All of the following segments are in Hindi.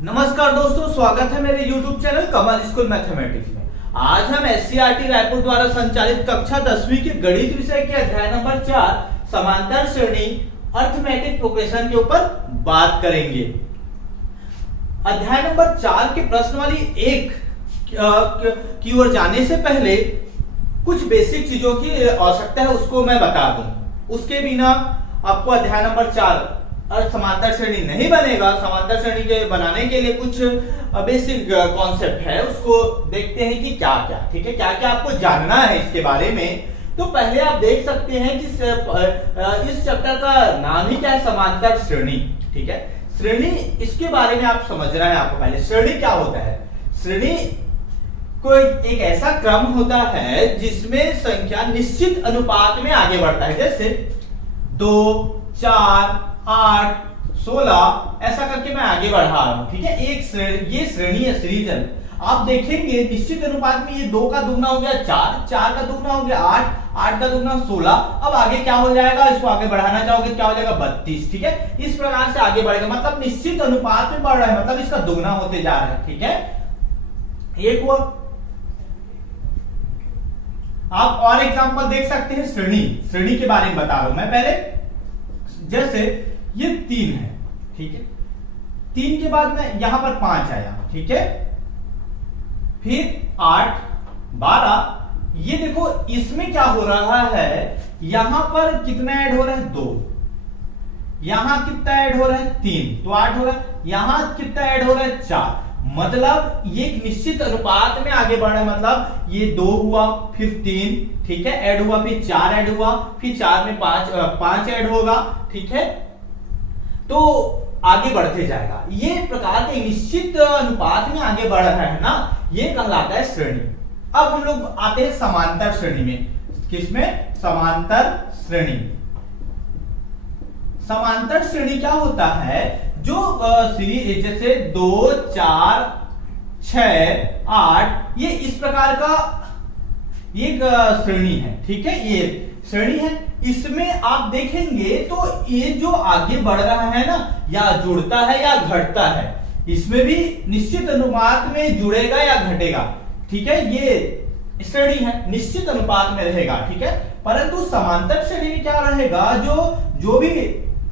नमस्कार दोस्तों, स्वागत है मेरे YouTube चैनल कमल स्कूल मैथमेटिक्स में। आज हम SCERT रायपुर द्वारा संचालित कक्षा 10वीं के गणित विषय के अध्याय नंबर 4 समांतर श्रेणी अर्थमेटिक प्रोग्रेशन के ऊपर बात करेंगे। अध्याय नंबर 4 के प्रश्नावली 1 की ओर जाने से पहले कुछ बेसिक चीजों की आवश्यकता है, उसको मैं बता दूं। उसके बिना आपको अध्याय नंबर 4 और समांतर श्रेणी नहीं बनेगा। समांतर श्रेणी के बनाने के लिए कुछ बेसिक कॉन्सेप्ट है, उसको देखते हैं कि क्या क्या, ठीक है, क्या क्या आपको जानना है इसके बारे में। तो पहले आप देख सकते हैं कि इस चैप्टर का नाम ही क्या है, समांतर श्रेणी, ठीक है। श्रेणी, इसके बारे में आप समझना है आपको। पहले श्रेणी क्या होता है? श्रेणी कोई एक ऐसा क्रम होता है जिसमें संख्या निश्चित अनुपात में आगे बढ़ता है, जैसे 2, 4, 8, 16 ऐसा करके मैं आगे बढ़ा रहा हूं, ठीक है। ये श्रेणी है, सीरीज है। आप देखेंगे निश्चित अनुपात में ये 2 का दुगना हो गया 4, 4 का दुगना हो गया 8, 8 का दुगना 16। अब आगे क्या हो जाएगा, इसको आगे बढ़ाना चाहोगे क्या हो जाएगा 32, ठीक है। इस प्रकार से आगे बढ़ेगा, मतलब निश्चित अनुपात में बढ़ रहा है, मतलब इसका दुगना होते जा रहा है, ठीक है। एक हुआ। आप और एग्जांपल देख सकते हैं श्रेणी के बारे में बता रहा हूं मैं। पहले जैसे ये 3 है, ठीक है। 3 के बाद में यहां पर 5 आया, ठीक है। फिर 8, 12। ये देखो इसमें क्या हो रहा है, यहां पर कितना ऐड हो रहा है 2, यहां कितना ऐड हो रहा है 3, तो 8 हो रहा है। यहां कितना ऐड हो रहा है 4, मतलब ये एक निश्चित अनुपात में आगे बढ़ रहा है। मतलब ये 2 हुआ, फिर 3, ठीक है, ऐड हुआ, फिर 4 ऐड हुआ, फिर 4 में 5 ऐड होगा, ठीक है। तो आगे बढ़ते जाएगा। ये प्रकार के निश्चित अनुपात में आगे बढ़ रहा है ना, ये कहलाता है श्रेणी। अब हम लोग आते हैं समांतर श्रेणी में। किसमें? समांतर श्रेणी। समांतर श्रेणी क्या होता है, जो सीरीज जैसे 2, 4, 6, 8, ये इस प्रकार का एक श्रेणी है, ठीक है। ये श्रेणी है, इसमें आप देखेंगे तो ये जो आगे बढ़ रहा है ना, या जुड़ता है या घटता है, इसमें भी निश्चित अनुपात में जुड़ेगा या घटेगा, ठीक है। ये श्रेणी है, निश्चित अनुपात में रहेगा, ठीक है। परंतु समांतर श्रेणी में क्या रहेगा, जो भी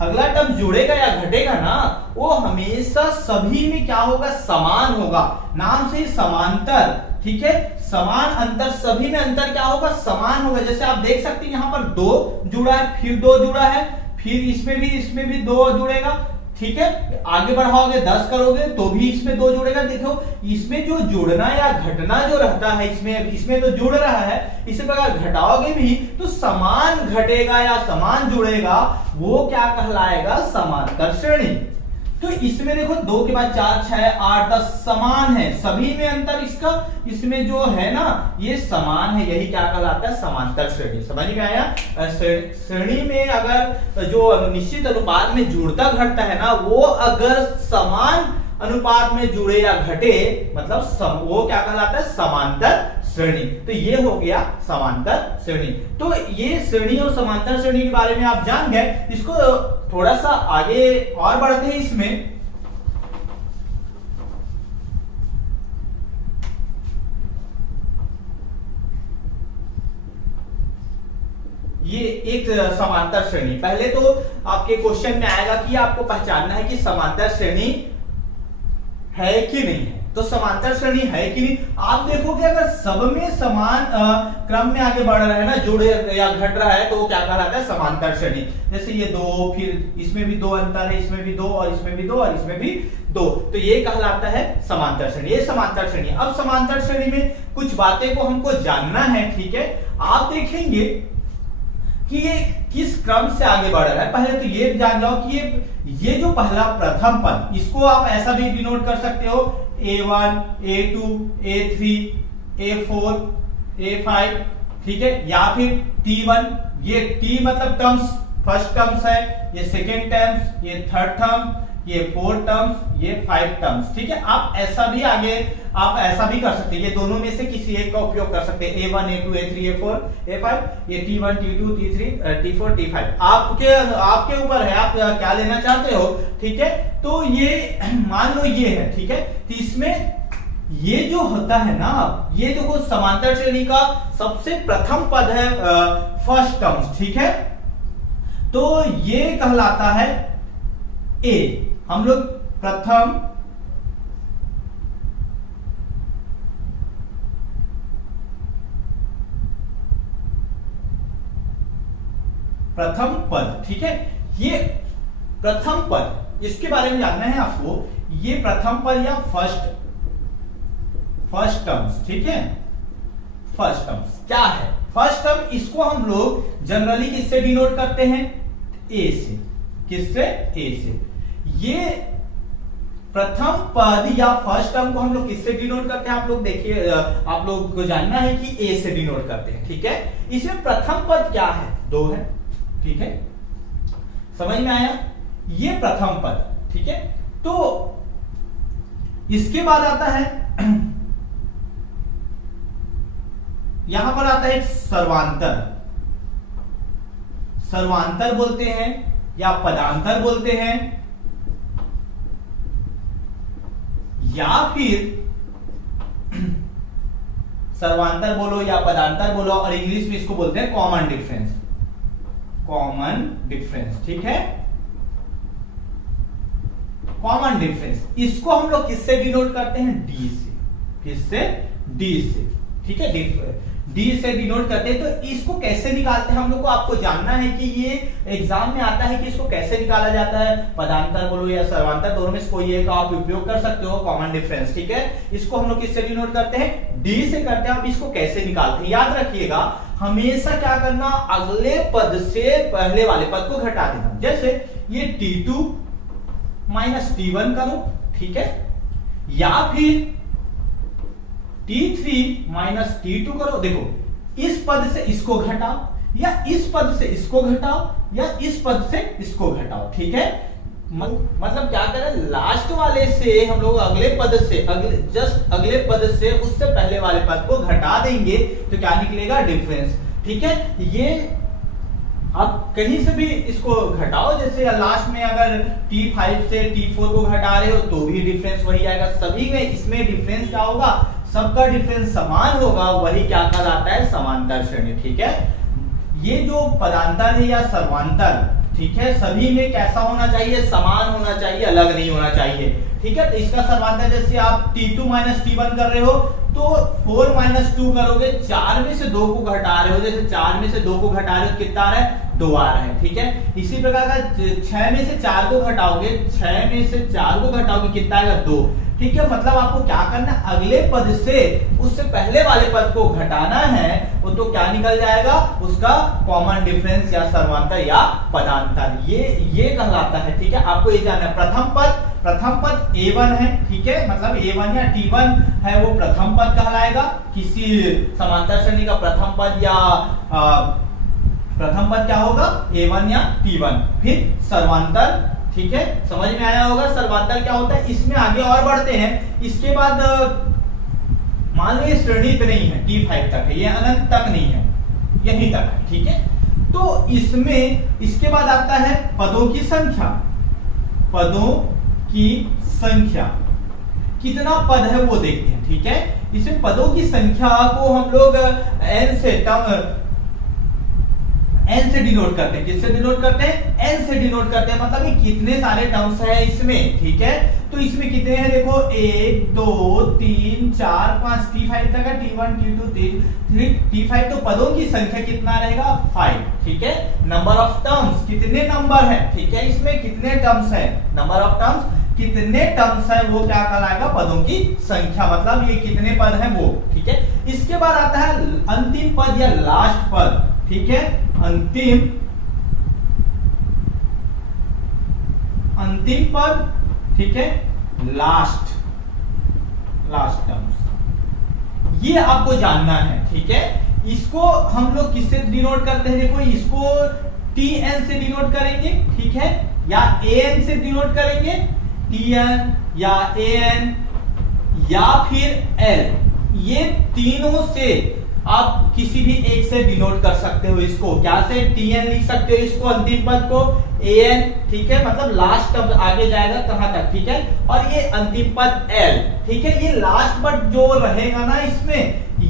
अगला टर्म जुड़ेगा या घटेगा ना, वो हमेशा सभी में क्या होगा, समान होगा। नाम से ही समांतर, ठीक है। समान अंतर, सभी में अंतर क्या होगा, समान होगा। जैसे आप देख सकते हैं यहां पर 2 जुड़ा है, फिर 2 जुड़ा है, फिर इसमें भी 2 जुड़ेगा, ठीक है। आगे बढ़ाओगे 10 करोगे तो भी इसमें 2 जुड़ेगा। देखो इसमें जो जुड़ना या घटना जो रहता है, इसमें तो जुड़ रहा है, इसी प्रकार घटाओगे भी तो समान घटेगा या समान जुड़ेगा, वो क्या कहलाएगा, समांतर श्रेणी। तो इसमें देखो 2 के बाद 4, 6, 8, 10 समान है, सभी में अंतर इसका, इसमें जो है ना ये समान है, यही क्या कहलाता है, समांतर श्रेणी। समझ में आया? श्रेणी में अगर जो निश्चित अनुपात में जुड़ता घटता है ना, वो अगर समान अनुपात में जुड़े या घटे, मतलब वो क्या कहलाता है, समांतर श्रेणी। तो ये हो गया समांतर श्रेणी। तो ये श्रेणी और समांतर श्रेणी के बारे में आप जान गए। इसको थोड़ा सा आगे और बढ़ते हैं। इसमें ये एक समांतर श्रेणी, पहले तो आपके क्वेश्चन में आएगा कि आपको पहचानना है कि समांतर श्रेणी है कि नहीं है। तो समांतर श्रेणी है कि नहीं, आप देखोगे अगर सब में समान क्रम में आगे बढ़ रहा है ना, जुड़े या घट रहा है, तो वो क्या कहलाता है, समांतर श्रेणी। जैसे ये 2, फिर इसमें भी 2 अंतर है, इसमें भी 2 और इसमें भी 2 और इसमें भी 2, तो ये कहलाता है समांतर श्रेणी। ये समांतर श्रेणी। अब समांतर श्रेणी में कुछ बातें को हमको जानना है, ठीक है। आप देखेंगे कि ये किस क्रम से आगे बढ़ रहा है। पहले तो ये जान जाओ कि ये जो पहला प्रथम पद, इसको आप ऐसा भी डिनोट कर सकते हो, A1, A2, A3, A4, A5, ठीक है, या फिर T1। ये T मतलब टर्म्स, फर्स्ट टर्म्स है, ये सेकेंड टर्म्स, ये थर्ड टर्म, ये 4 टर्म्स, ये 5 टर्म्स। ठीक है, आप ऐसा भी आगे आप ऐसा भी कर सकते हैं, ये दोनों में से किसी एक का उपयोग कर सकते हैं, A1 A2 A3 A4 A5, ये T1 T2 T3 T4 T5, आपके ऊपर है, आप क्या लेना चाहते हो। ठीक है, तो ये मान लो ये है। ठीक है, तो इसमें ये जो होता है ना, ये देखो समांतर श्रेणी का सबसे प्रथम पद है फर्स्ट टर्म्स। ठीक है, तो ये कहलाता है ए। हम लोग प्रथम पद। ठीक है, ये प्रथम पद, इसके बारे में जानना है आपको। ये प्रथम पद या फर्स्ट टर्म्स। ठीक है, फर्स्ट टर्म्स क्या है? फर्स्ट टर्म इसको हम लोग जनरली किससे डिनोट करते हैं? ए से। किससे? ए से। ये प्रथम पद या फर्स्ट टर्म को हम लोग किससे डिनोट करते हैं? आप लोग देखिए, आप लोग को जानना है कि ए से डिनोट करते हैं। ठीक है, इसमें प्रथम पद क्या है? 2 है। ठीक है, समझ में आया? ये प्रथम पद। ठीक है, तो इसके बाद आता है यहां पर आता है सर्वांतर। सर्वांतर बोलते हैं या पदांतर बोलते हैं, या फिर सर्वांतर बोलो या पदांतर बोलो, और इंग्लिश में इसको बोलते हैं कॉमन डिफरेंस। Common difference. ठीक है, कॉमन डिफरेंस, इसको हम लोग किससे डिनोट करते हैं? डी से। किससे? डी से। ठीक है, डी से डिनोट करते हैं। तो इसको कैसे निकालते हैं हम लोग को आपको जानना है कि ये एग्जाम में आता है कि इसको कैसे निकाला जाता है। पदांतर बोलो या सर्वांतर, दोनों में से कोई एक आप उपयोग कर सकते हो, कॉमन डिफरेंस। ठीक है, इसको हम लोग किससे डिनोट करते हैं? डी से करते हैं। अब इसको कैसे निकालते हैं याद रखिएगा, हमेशा क्या करना, अगले पद से पहले वाले पद को घटा देना। जैसे ये T2 माइनस T1 करो। ठीक है, या फिर T3 माइनस T2 करो। देखो, इस पद से इसको घटाओ, या इस पद से इसको घटाओ, या इस पद से इसको घटाओ। ठीक है, मतलब क्या करें, लास्ट वाले से हम लोग अगले पद से, जस्ट अगले पद से उससे पहले वाले पद को घटा देंगे तो क्या निकलेगा? डिफरेंस। ठीक है, ये आप कहीं से भी इसको घटाओ, जैसे लास्ट में अगर T5 से T4 को घटा रहे हो तो भी डिफरेंस वही आएगा। सभी में इसमें डिफरेंस क्या होगा? सबका डिफरेंस समान होगा, वही क्या कहलाता है? समांतर श्रेणी। ठीक है, ये जो पदांतर है या सर्वांतर, ठीक है, सभी में कैसा होना चाहिए? समान होना चाहिए, अलग नहीं होना चाहिए। ठीक है, तो इसका सर्वांतर जैसे आप T2 माइनस T1 कर रहे हो तो 4 माइनस 2 करोगे, 4 में से 2 को घटा रहे हो, जैसे 4 में से 2 को घटा रहे हो कितना आ रहा है? 2 आ रहा है। ठीक है, इसी प्रकार का 6 में से 4 को घटाओगे, 6 में से 4 को घटाओगे कितना आएगा? 2। ठीक है, मतलब आपको क्या करना, अगले पद से उससे पहले वाले पद को घटाना है, वो तो क्या निकल जाएगा? उसका कॉमन डिफरेंस या सर्वांतर या पदांतर, ये कहलाता है। ठीक है, आपको ये जानना है। प्रथम पद A1 है। ठीक है, मतलब A1 या T1 है, वो प्रथम पद कहलाएगा। किसी समांतर श्रेणी का प्रथम पद या प्रथम पद क्या होगा? A1 या T1। फिर सर्वांतर। ठीक है, समझ में आया होगा सर्वांतर क्या होता है। इसमें आगे और बढ़ते हैं। इसके बाद मान लो ये श्रेणी इतनी ही है, T5 तक है, ये अनंत तक नहीं है, यहीं तक है। ठीक है, तो इसमें इसके बाद आता है पदों की संख्या। पदों की संख्या, कितना पद है वो देखते हैं। ठीक है, इसमें पदों की संख्या को हम लोग n से डिनोट करते हैं। किससे डिनोट करते हैं? n से डिनोट करते हैं। मतलब ये कितने सारे टर्म्स हैं इसमें। ठीक है, तो इसमें कितने हैं? देखो 1 2 3 4 5 T5 तक है, T1 T2 T3 T5। तो पदों की संख्या कितना रहेगा? 5। ठीक है, नंबर ऑफ टर्म्स, कितने नंबर है? ठीक है, इसमें कितने टर्म्स है? नंबर ऑफ टर्म्स, कितने टर्म्स है वो क्या कहलाएगा? पदों की संख्या, मतलब ये कितने पद हैं वो। ठीक है, इसके बाद आता है अंतिम पद या लास्ट पद। ठीक है, अंतिम पद। ठीक है, लास्ट टर्म्स, ये आपको जानना है। ठीक है, इसको हम लोग किससे डिनोट करते हैं? देखो, इसको Tn से डिनोट करेंगे। ठीक है, या An से डिनोट करेंगे, TN या AN या फिर L, ये तीनों से आप किसी भी एक से डिनोट कर सकते हो इसको। क्या से? TN लिख सकते हो इसको, अंतिम पद को AN, ठीक है, मतलब लास्ट टर्म आगे जाएगा कहां तक, ठीक है, और ये अंतिम पद L, ठीक है। ये लास्ट पद जो रहेगा ना इसमें,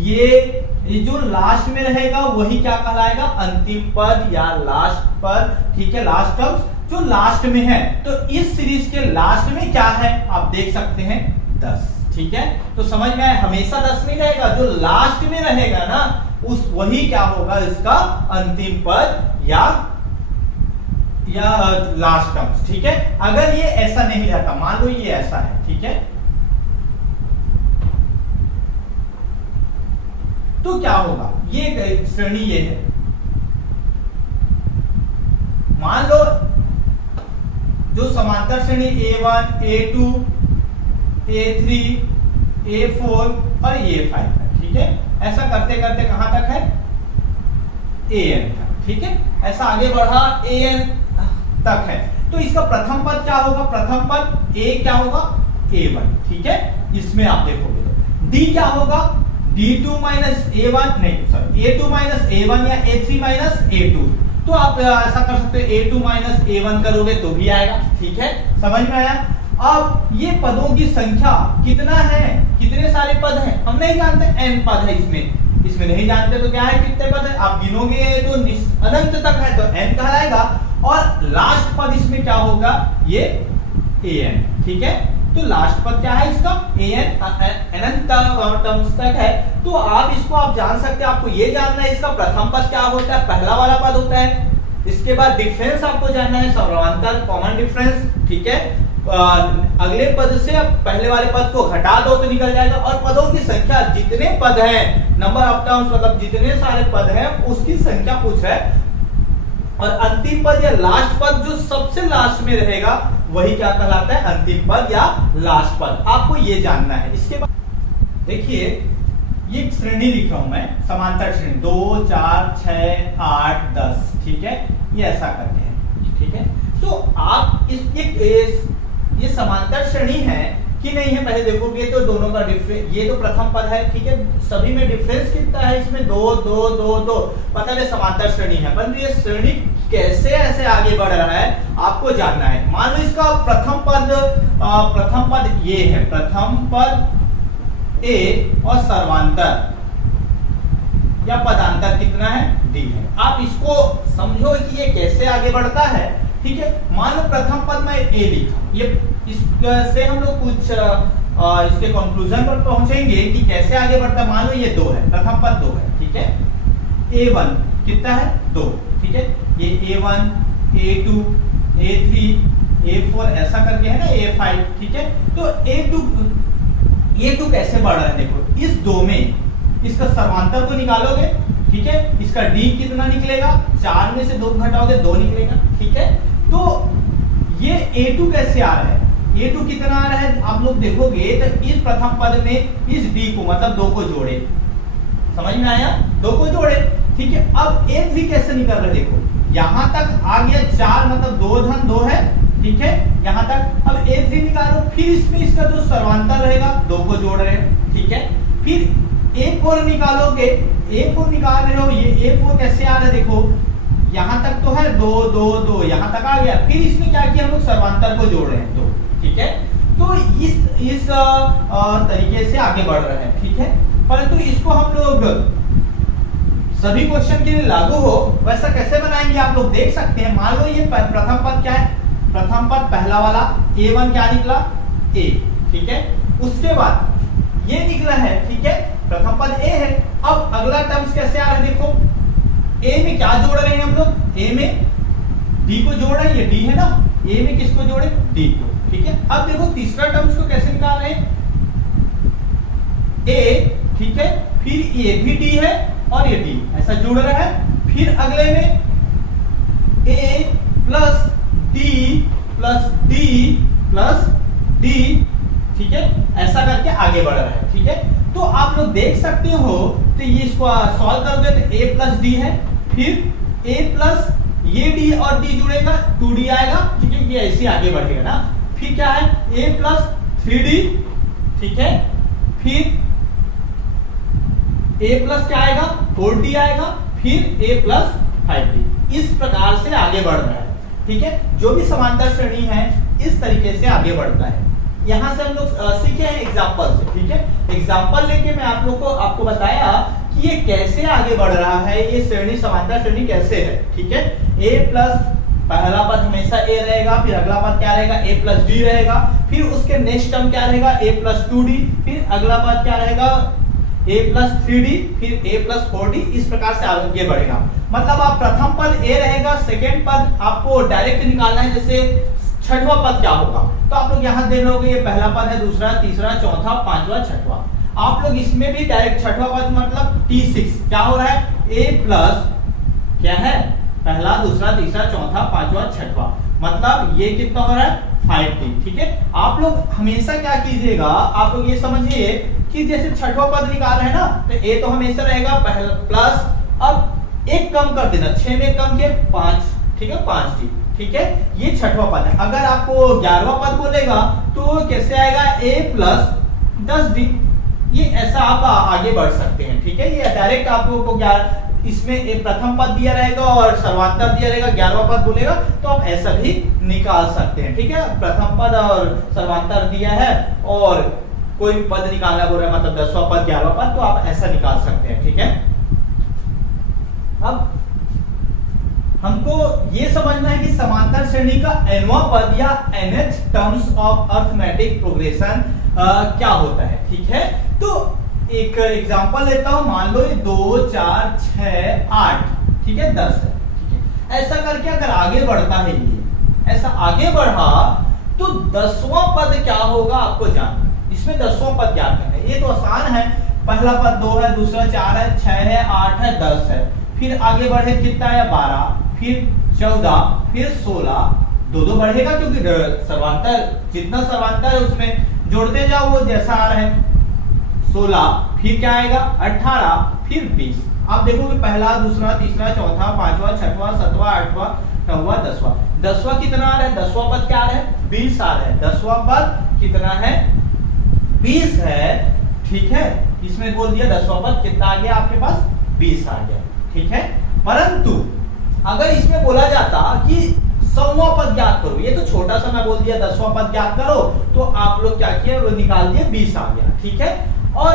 ये जो लास्ट में रहेगा वही क्या कहलाएगा? अंतिम पद या लास्ट पद, ठीक है, लास्ट टर्म्स जो लास्ट में है। तो इस सीरीज के लास्ट में क्या है आप देख सकते हैं 10, ठीक है। तो समझ में आया, हमेशा 10 नहीं रहेगा, जो लास्ट में रहेगा ना उस वही क्या होगा इसका अंतिम पद या लास्ट टर्म्स, ठीक है। अगर ये ऐसा नहीं रहता, मान लो ये ऐसा है, ठीक है, तो क्या होगा? ये श्रेणी ये है, मान लो जो समांतर श्रेणी A1, A2, A3, A4 और A5 है, ठीक है। ऐसा करते करते कहां तक है? AN तक, ठीक है। ऐसा आगे बढ़ा AN तक है, तो इसका प्रथम पद क्या होगा? प्रथम पद A क्या होगा? A1, ठीक है। इसमें आप देखोगे तो D क्या होगा? D2 माइनस A1, नहीं सॉरी, A2 माइनस A1 या A3 माइनस A2। तो आप ऐसा कर सकते हो, A2 माइनस A1 करोगे तो भी आएगा, ठीक है। समझ में आया? अब ये पदों की संख्या कितना है, कितने सारे पद हैं हम नहीं जानते, n पद है इसमें नहीं जानते तो क्या है, कितने पद है आप गिनोगे तो अनंत तक है तो n कहलाएगा, और लास्ट पद इसमें क्या होगा? ये an, ठीक है। तो लास्ट पद क्या है इसका? an, अनंत टर्म्स तक है। तो आप इसको आप जान सकते हैं, आपको ये जानना है इसका प्रथम पद क्या होता है, पहला वाला पद होता है। इसके बाद डिफरेंस आपको जानना है, समांतर कॉमन डिफरेंस, ठीक है। अगले पद से पहले वाले पद को घटा दो तो निकल जाएगा, और पदों की संख्या, जितने पद हैं, नंबर ऑफ टर्म्स मतलब जितने सारे पद हैं उसकी संख्या पूछ रहा है। और अंतिम पद या लास्ट पद जो सबसे लास्ट में रहेगा वही क्या कहलाता है? अंतिम पद या लास्ट पद। आपको ये जानना है। इसके बाद देखिए, ये श्रेणी लिख रहा हूं मैं, समांतर श्रेणी 2, 4, 6, 8, 10, ठीक है, ये ऐसा करके है, ठीक है। तो आप ये समांतर श्रेणी है कि नहीं है, पहले देखोगे तो दोनों का डिफरेंस, ये तो प्रथम पद है, ठीक है, सभी में डिफरेंस कितना है इसमें? 2, 2, 2, 2, मतलब ये समांतर श्रेणी है, परंतु ये श्रेणी कैसे ऐसे आगे बढ़ रहा है आपको जानना है। मान लो इसका प्रथम पद ये है, प्रथम पद A और सर्वांतर या पदांतर कितना है? D है। आप इसको समझो कि ये कैसे आगे बढ़ता है, ठीक है। मान लो प्रथम पद में A लिखा, ये इससे हम लोग कुछ इसके कंक्लूजन पर पहुंचेंगे कि कैसे आगे बढ़ता है। मान लो ये 2 है, प्रथम पद 2 है, ठीक है। A1 कितना है? 2, ठीक है। ये A1, A2, A3, A4 ऐसा करके है ना, A5, ठीक है। तो A2 कैसे बढ़ रहा है? देखो, इस 2 में इसका सर्वांतर को निकालोगे, ठीक है, इसका D कितना निकलेगा? 4 में से 2 घटाओगे 2 निकलेगा, ठीक है। तो ये A2 कैसे आ रहा है? A2 कितना आ रहा है आप लोग देखोगे तो इस प्रथम पद में इस D को मतलब 2 को जोड़े, समझ में आया? 2 को जोड़े, ठीक है। अब A3 कैसे निकल रहा है? देखो यहां तक आ गया 4, मतलब 2 धन 2 है, ठीक है, यहां तक। अब A3 निकालो, फिर इसमें इसका जो सर्वांतर रहेगा 2 को जोड़ रहे हैं, ठीक है। फिर A4 निकालोगे, A4 निकाल रहे हो, ये A4 कैसे आ रहा है? देखो यहां तक तो है 2, 2, 2, यहां तक आ गया, फिर इसमें क्या किया हम लोग? सर्वांतर को जोड़ रहे हैं 2, ठीक है। तो इस तरीके से आगे बढ़ रहे हैं, ठीक है। परंतु इसको हम लोग सभी क्वेश्चन के लिए लागू हो वैसा कैसे बनाएंगे आप लोग देख सकते हैं। मान लो ये प्रथम पद क्या है? प्रथम पद पहला वाला A1 क्या निकला? A, ठीक है। उसके बाद ये निकला है, ठीक है, प्रथम पद A है। अब अगला टर्म्स कैसे आ रहा है? देखो A में क्या जोड़ रहे हैं हम लोग? A में D को जोड़ रहे हैं, ये D है ना, A में किसको जोड़े? D को, ठीक है। अब देखो तीसरा टर्म्स को कैसे निकाल रहे हैं? A, ठीक है, फिर ये भी D है और ये D ऐसा जुड़ रहा है। फिर अगले में A plus D plus D plus D, ठीक है, ऐसा करके आगे बढ़ रहा है, ठीक है। तो आप लोग देख सकते हो, तो ये इसको सॉल्व करोगे तो A प्लस D है, फिर A प्लस ये D और D जुड़ेगा 2D आएगा, ठीक है, ये ऐसे आगे बढ़ेगा ना। फिर क्या है a प्लस 3d, ठीक है, फिर a प्लस क्या आएगा 4d आएगा, फिर a प्लस 5d। इस प्रकार से आगे बढ़ रहा है, ठीक है। जो भी समांतर श्रेणी है इस तरीके से आगे बढ़ता है। यहां से हम लोग सीखे हैं एग्जांपल से, ठीक है। एग्जांपल लेके मैं आप लोग को आपको बताया कि ये कैसे आगे बढ़ रहा है, ये श्रेणी समांतर श्रेणी कैसे है, ठीक है। a प्लस पहला पद हमेशा a रहेगा, फिर अगला पद क्या रहेगा a प्लस d रहेगा, फिर उसके नेक्स्ट टर्म क्या रहेगा a प्लस 2d, फिर अगला पद क्या रहेगा a प्लस 3d, फिर a प्लस 4d। इस प्रकार से आगे बढ़ेगा। मतलब आप प्रथम पद a रहेगा, सेकेंड पद आपको डायरेक्ट निकालना है। जैसे छठवां पद क्या होगा, तो आप लोग यहाँ देख लोगे ये पहला पद है, दूसरा, तीसरा, चौथा, पांचवा, छठवां। आप लोग इसमें भी डायरेक्ट छठवां पद मतलब T6 क्या हो रहा है a प्लस क्या है पहला, दूसरा, तीसरा, चौथा, पांचवा, छठवां, मतलब ये कितना हो रहा है 5t, ठीक है। आप लोग हमेशा क्या कीजिएगा, आप लोग ये समझिए कि जैसे छठवां पद निकाल रहे हैं ना, तो a तो हमेशा रहेगा पहला प्लस, अब एक कम कर देना, 6 में कम के 5, ठीक है, 5t, ठीक है। ये छठवां पद है। अगर आपको 11वां पद बोलेगा तो कैसे आएगा a प्लस 10d। ये ऐसा आप आगे बढ़ सकते हैं, ठीक है। ये डायरेक्ट आप लोगों को इसमें एक प्रथम पद दिया रहेगा और सर्वांतर दिया रहेगा, 11वां पद बोलेगा तो आप ऐसा भी निकाल सकते हैं, ठीक है। प्रथम पद और सर्वांतर दिया है और कोई पद निकालना बोल रहा है, मतलब 10वां पद 11वां पद, तो आप ऐसा निकाल सकते हैं, ठीक है। अब हमको ये समझना है कि समांतर श्रेणी का nवां पद या nth terms of arithmetic progression क्या होता है, ठीक है। तो एक एग्जांपल लेता हूं, मान लो ये 2 4 6 8, ठीक है, 10 है, ठीक है। ऐसा करके अगर आगे बढ़ता है, ये ऐसा आगे बढ़ा तो 10वां पद क्या होगा आपको जानना। इसमें 10वां पद क्या करना है, ये तो आसान है। पहला पद 2 है, दूसरा 4 है, 6 है, 8 है, 10 है, फिर आगे बढ़े कितना है 12, फिर 14, फिर 16, दो बढ़ेगा क्योंकि सर्वांतर जितना सर्वांतर है उसमें जोड़ते जाओ वो जैसा आ रहा है। 16, फिर क्या आएगा 18, फिर 20। आप देखोगे पहला, दूसरा, तीसरा, चौथा, पांचवा, छठवां, 7वां, 8वां, 9वां, 10वां। 10वां कितना आ रहा है, 10वां पद क्या आ रहा है 20 आ रहा है। 10वां पद कितना है 20 है, ठीक है। इसमें बोल दिया 10वां पद कितना आ गया आपके पास 20 आ गया, ठीक है। परंतु अगर इसमें बोला जाता कि 100वां पद ज्ञात करो, ये तो छोटा सा मैं बोल दिया 10वां पद ज्ञात करो, तो आप लोग क्या किया वो निकाल दिए 20 आ गया, ठीक है। और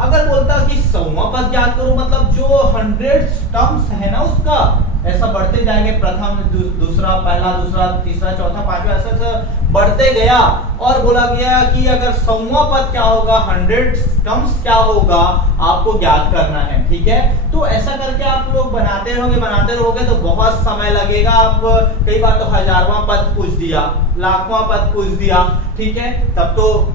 अगर बोलता कि 100वां पद ज्ञात करो, मतलब जो 100 टर्म्स है ना उसका ऐसा बढ़ते जाएंगे, प्रथम, दूसरा, पहला, दूसरा, तीसरा, चौथा, पांचवा, ऐसा बढ़ते गया। और बोला गया कि अगर 100वां पद क्या होगा, 100 टर्म्स क्या होगा आपको ज्ञात करना है, ठीक है। तो ऐसा करके आप लोग बनाते रहोगे तो बहुत समय लगेगा। आप कई बार तो 1000वां पद पूछ दिया, लाखवां पद पूछ दिया, ठीक है, तब तो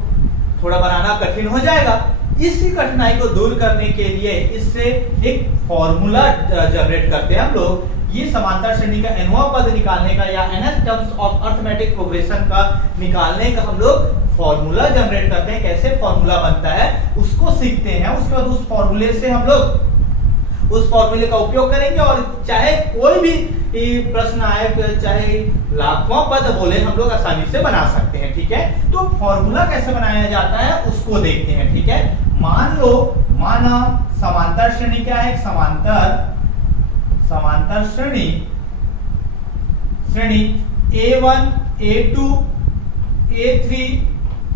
थोड़ा बनाना कठिन हो जाएगा। इसी कठिनाई को दूर करने के लिए इससे एक फॉर्मूला जनरेट करते हैं हम लोग। ये समांतर श्रेणी का nवां पद निकालने का या nth terms of arithmetic progression का निकालने का हम लोग फॉर्मूला जनरेट करते हैं। कैसे फॉर्मूला बनता है उसको सीखते हैं, उसके बाद उस फॉर्मूले से हम लोग उस फॉर्मूले का उपयोग करेंगे और चाहे कोई भी प्रश्न आए, चाहे लाखवां पद बोले, हम लोग आसानी से बना सकते हैं, ठीक है। तो फॉर्मूला कैसे बनाया जाता है उसको देखते हैं, ठीक है। माना समांतर श्रेणी क्या है, समांतर श्रेणी A1 A2 A3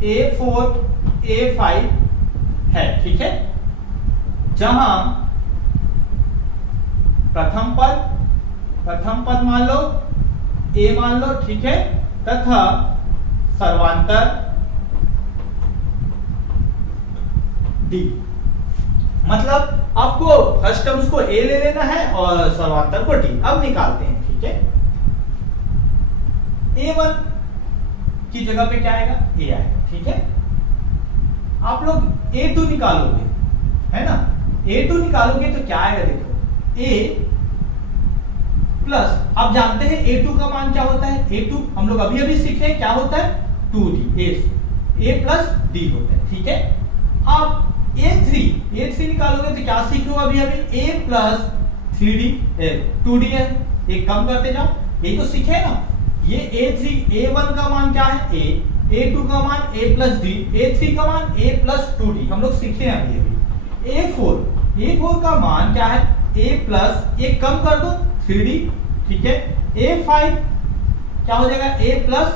A4 A5 है, ठीक है। जहां प्रथम पद मान लो A मान लो, ठीक है, तथा सर्वांतर D। मतलब आपको फर्स्ट टर्म्स को A ले लेना है और सर्वांतर को D। अब निकालते हैं, ठीक है। A1 की जगह पे क्या आएगा A आएगा, ठीक है। आप लोग A2 निकालोगे, है ना। A2 निकालोगे तो क्या आएगा, देखो A प्लस, आप जानते हैं A2 का मान क्या होता है, A2 हम लोग अभी सीखे क्या होता है 2D, A प्लस D होता है, ठीक है। आप A3 निकालोगे तो क्या सीखोगे अभी A प्लस 3D 2D है, एक कम करते जाओ, ये तो सीखे ना। ये A1 का मान क्या है A, A2 का मान A प्लस डी, A3 का मान A प्लस 2D, हम लोग सीखे हैं अभी। A4 का मान क्या है A प्लस, एक कम कर दो 3D, ठीक है। A5 क्या हो जाएगा A प्लस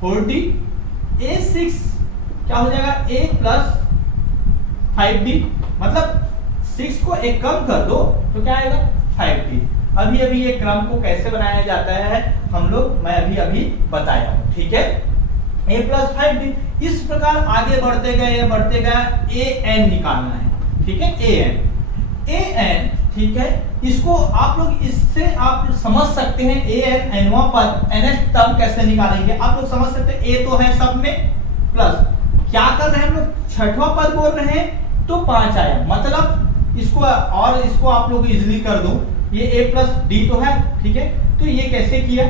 4D, A6 क्या हो जाएगा A प्लस 5D, मतलब 6 को एक कम कर दो तो क्या आएगा 5D। अभी ये क्रम को कैसे बनाया जाता है हम लोग, मैं अभी बताया हूं, ठीक है। A प्लस 5D, इस प्रकार आगे बढ़ते गए AN निकालना है, ठीक है। AN, ठीक है। इसको आप लोग, इससे आप समझ सकते हैं AN nवां पद NH तब कैसे निकालेंगे, आप लोग समझ सकते हैं। A तो है सब में, प्लस क्या कर रहे हैं हम लोग, छठवां पद बोल रहे हैं तो 5 आया, मतलब इसको और इसको आप लोग इजिली कर दो, ये A प्लस डी तो है, ठीक है। तो ये कैसे किया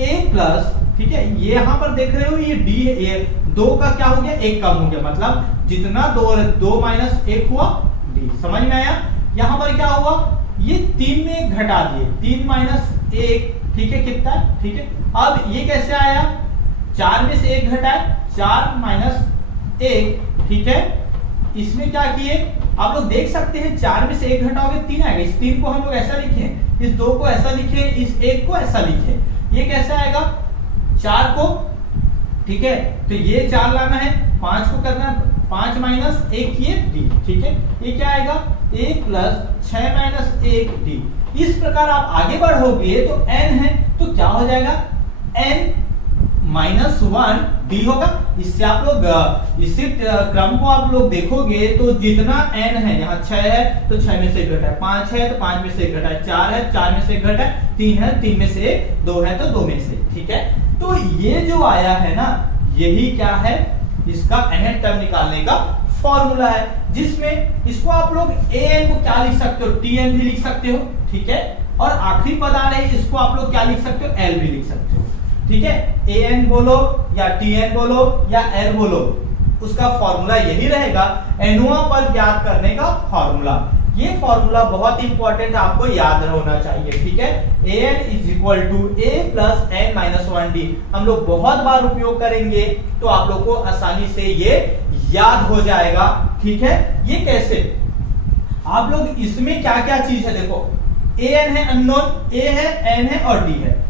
A प्लस, ठीक है। ये यहां पर देख रहे हो ये D है, ये 2 का क्या हो गया 1 कम हो गया, मतलब जितना 2 माइनस 1 हुआ D, समझ में आया। यहां पर क्या हुआ, ये 3 में 1 घटा दिए, 3 माइनस 1, ठीक है, कितना, ठीक है। अब ये कैसे आया, 4 में से 1 घटाए, 4 माइनस 1, ठीक है। इसमें क्या किए आप लोग देख सकते हैं, 4 में से 1 घटाओगे 3 आएगा। इस 3 को हम लोग ऐसा लिखे, इस 2 को ऐसा लिखे, इस 1 को ऐसा लिखे, ये कैसे आएगा 4 को, ठीक है। तो ये 4 लाना है, 5 को करना है, 5 माइनस 1 ये D, ठीक है। ये क्या आएगा A प्लस 6 माइनस 1 D। इस प्रकार आप आगे बढ़ोगे तो N है तो क्या हो जाएगा N माइनस 1 D होगा। इससे आप लोग इसी क्रम को आप लोग देखोगे तो जितना n है, यहाँ 6 है तो 6 में से 1 घटाए, 5 है तो 5 में से 1 घटाए, 4 है 4 में से 1 घटाए, 3 है 3 में से 1, 2 है तो 2 में से, ठीक है। तो ये जो आया है ना, यही क्या है, इसका nth टर्म निकालने का फॉर्मूला है, जिसमें इसको आप लोग an को क्या लिख सकते हो, tn भी लिख सकते हो, ठीक है। और आखिरी पद आ रहे, इसको आप लोग क्या लिख सकते हो, l भी लिख सकते हो, ठीक है। an बोलो या tn बोलो या l बोलो, उसका फॉर्मूला यही रहेगा, nवां पद ज्ञात करने का फॉर्मूला। ये फॉर्मूला बहुत इंपॉर्टेंट है, आपको याद होना चाहिए, ठीक है। an is equal to a plus n minus 1d, हम लोग बहुत बार उपयोग करेंगे तो आप लोग को आसानी से ये याद हो जाएगा, ठीक है। ये कैसे, आप लोग इसमें क्या क्या चीज है देखो, an है अननोन, a है, n है और d है।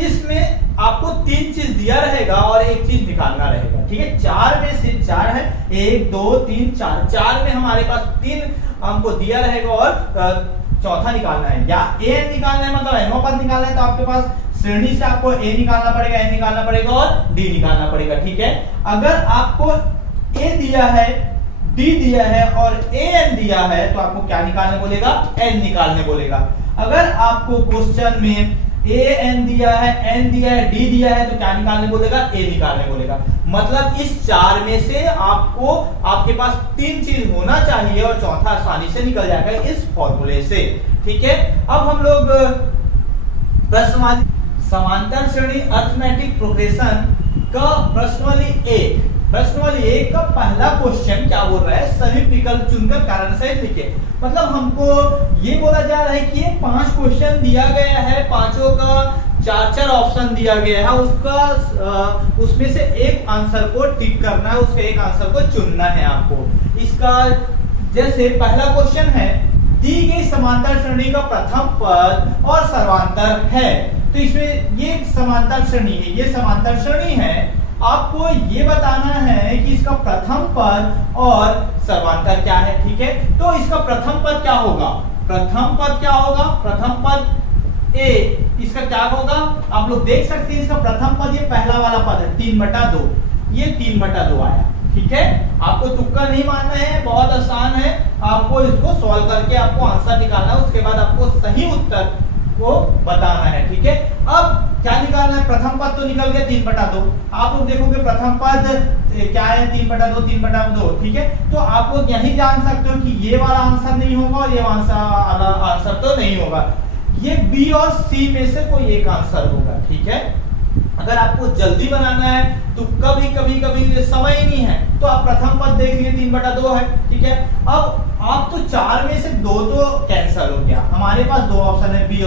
इसमें आपको 3 चीज दिया रहेगा और एक चीज निकालना रहेगा, ठीक है। 4 में से 4 है, 1 2 3 4, 4 में हमारे पास 3 हमको दिया रहेगा और चौथा निकालना है, या an निकालना है, मतलब nवां पद निकालना है, तो आपके पास श्रेणी से आपको a निकालना पड़ेगा, n निकालना पड़ेगा और d निकालना पड़ेगा, ठीक है। अगर आपको a दिया है, d दिया है और an दिया है तो आपको क्या निकालने बोलेगा, n निकालने बोलेगा। अगर आपको क्वेश्चन में an दिया है, n दिया है, d दिया है तो क्या निकालने बोलेगा, a निकालने बोलेगा। मतलब इस 4 में से आपको, आपके पास 3 चीज होना चाहिए और चौथा आसानी से निकल जाएगा इस फॉर्मूले से, ठीक है। अब हम लोग समांतर श्रेणी अरिथमेटिक प्रोग्रेशन का प्रश्नावली 1 का पहला क्वेश्चन क्या बोल रहा है, सभी विकल्प चुनकर कारण सहित लिखे। मतलब हमको ये बोला जा रहा है कि ये 5 क्वेश्चन दिया गया है, पांचों का 4-4 ऑप्शन दिया गया है, उसमें से एक आंसर को टिक करना है, उसके एक आंसर को चुनना है आपको। इसका जैसे पहला क्वेश्चन है, दी गई समांतर श्रेणी का प्रथम पद और सर्वांतर है, तो इसमें ये समांतर श्रेणी है, ये समांतर श्रेणी है, आपको ये बताना है कि इसका प्रथम पद और सर्वांतर क्या है, ठीक है। तो इसका प्रथम पद क्या होगा, प्रथम पद क्या होगा, प्रथम पद a, इसका क्या होगा, आप लोग देख सकते हैं, इसका प्रथम पद ये पहला वाला पद है 3/2, ये 3/2 आया, ठीक है। आपको तुक्का नहीं मारना है, बहुत आसान है, आपको इसको सॉल्व करके आपको आंसर निकालना है, उसके बाद आपको सही उत्तर को बताना है, ठीक है। अब क्या निकालना है, प्रथम पद तो निकल गया 3/2, आप लोग देखोगे प्रथम पद क्या है 3/2, ठीक है। तो आप लोग यही जान सकते हो कि ये वाला आंसर नहीं होगा और ये वाला आंसर तो नहीं होगा, ये बी और सी में से कोई एक आंसर होगा, ठीक है। अगर आपको जल्दी बनाना है तो कभी समय ही नहीं है तो आप प्रथम पद देख लिए 3/2 है, ठीक है। अब आप तो 4 में से 2 तो कैंसिल हो गया, हमारे पास 2 ऑप्शन है बी